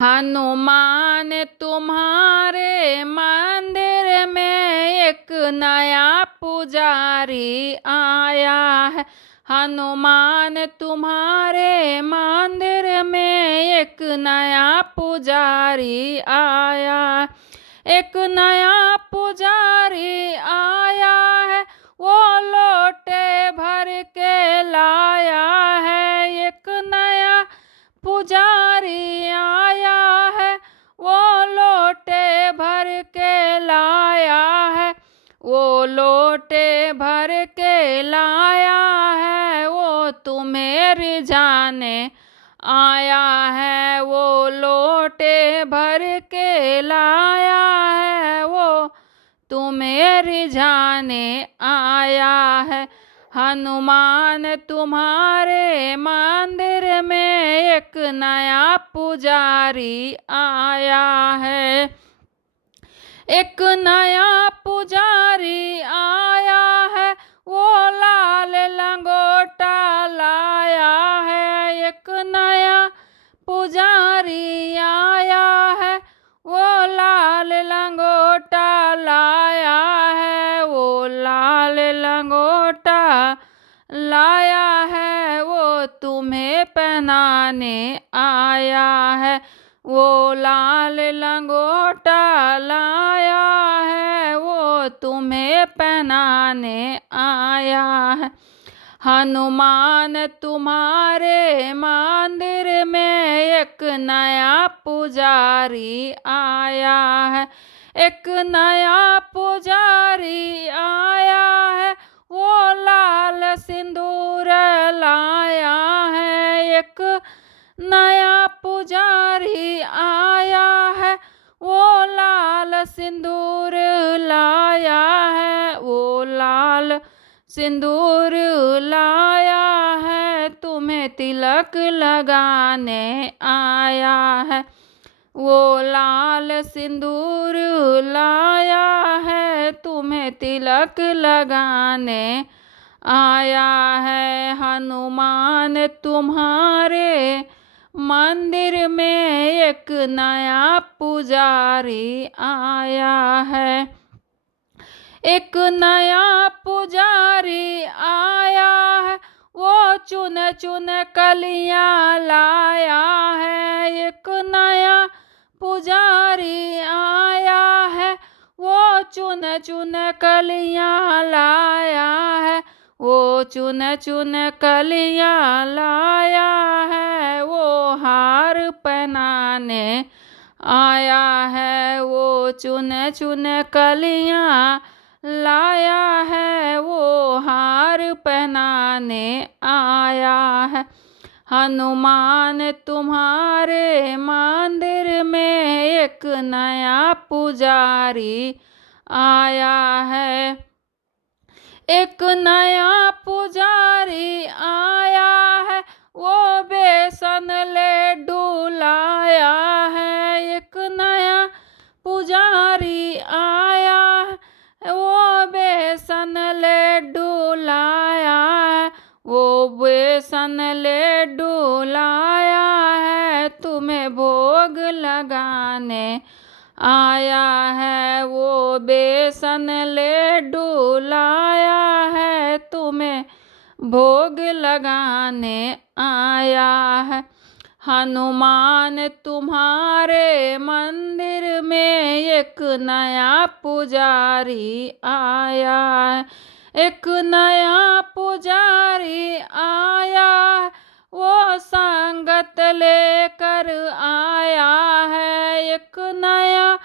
हनुमान तुम्हारे मंदिर में एक नया पुजारी आया है। हनुमान तुम्हारे मंदिर में एक नया पुजारी आया। एक नया पुजारी आया है, वो लोटे भर के लाया है। एक नया पुजारी आया है, वो लोटे भर के लाया है। वो लोटे भर के लाया है, वो तुम्हें रिझाने आया है। वो लोटे भर के लाया है, वो तुम्हें रिझाने आया है। हनुमान तुम्हारे मंदिर में एक नया पुजारी आया है। एक नया पुजारी आया है, वो लाल लंगोटा लाया है। एक नया पुजारी आया है, वो लाल लंगोटा लाया है। वो लाल लंगोटा लाया है, वो तुम्हें पहनाने आया है। वो लाल लंगोटा लाया है, वो तुम्हें पहनाने आया है। हनुमान तुम्हारे मंदिर में एक नया पुजारी आया है। एक नया पुजारी आया है, वो लाल सिंदूर लाया है। एक नया पुजारी आया है, वो लाल सिंदूर लाया है। वो लाल सिंदूर लाया है, तुम्हें तिलक लगाने आया है। वो लाल सिंदूर लाया है, तुम्हें तिलक लगाने आया है। हनुमान तुम्हारे मंदिर में एक नया पुजारी आया है। एक नया पुजारी आया है, वो चुन चुन कलियां लाया है। एक नया पुजारी आया है, वो चुन चुन कलियां लाया है। वो चुन चुन कलियां लाया है, वो हार पहनाने आया है। वो चुन चुन कलियां लाया है, वो हार पहनाने आया है। हनुमान तुम्हारे मंदिर में एक नया पुजारी आया है। एक नया पुजारी आया है, वो बेसन लड्डू लाया है। एक नया पुजारी आया है, वो बेसन लड्डू लाया है। वो बेसन लड्डू लाया है, तुम्हें भोग लगाने आया है। वो बेसन लड्डू लाया है, तुम्हें भोग लगाने आया है। हनुमान तुम्हारे मंदिर में एक नया पुजारी आया है। एक नया पुजारी आया है, वो संगत लेकर आया है। एक नया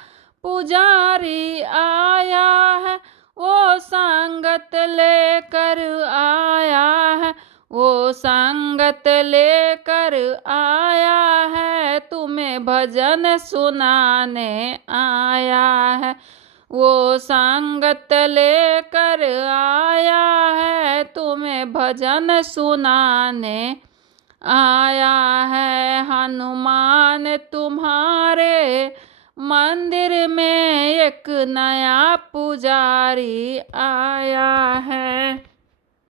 पुजारी आया है, वो संगत लेकर आया है। वो संगत लेकर आया है, तुम्हें भजन सुनाने आया है। वो संगत लेकर आया है, तुम्हें भजन सुनाने आया है। हनुमान तुम्हारे मंदिर में एक नया पुजारी आया है।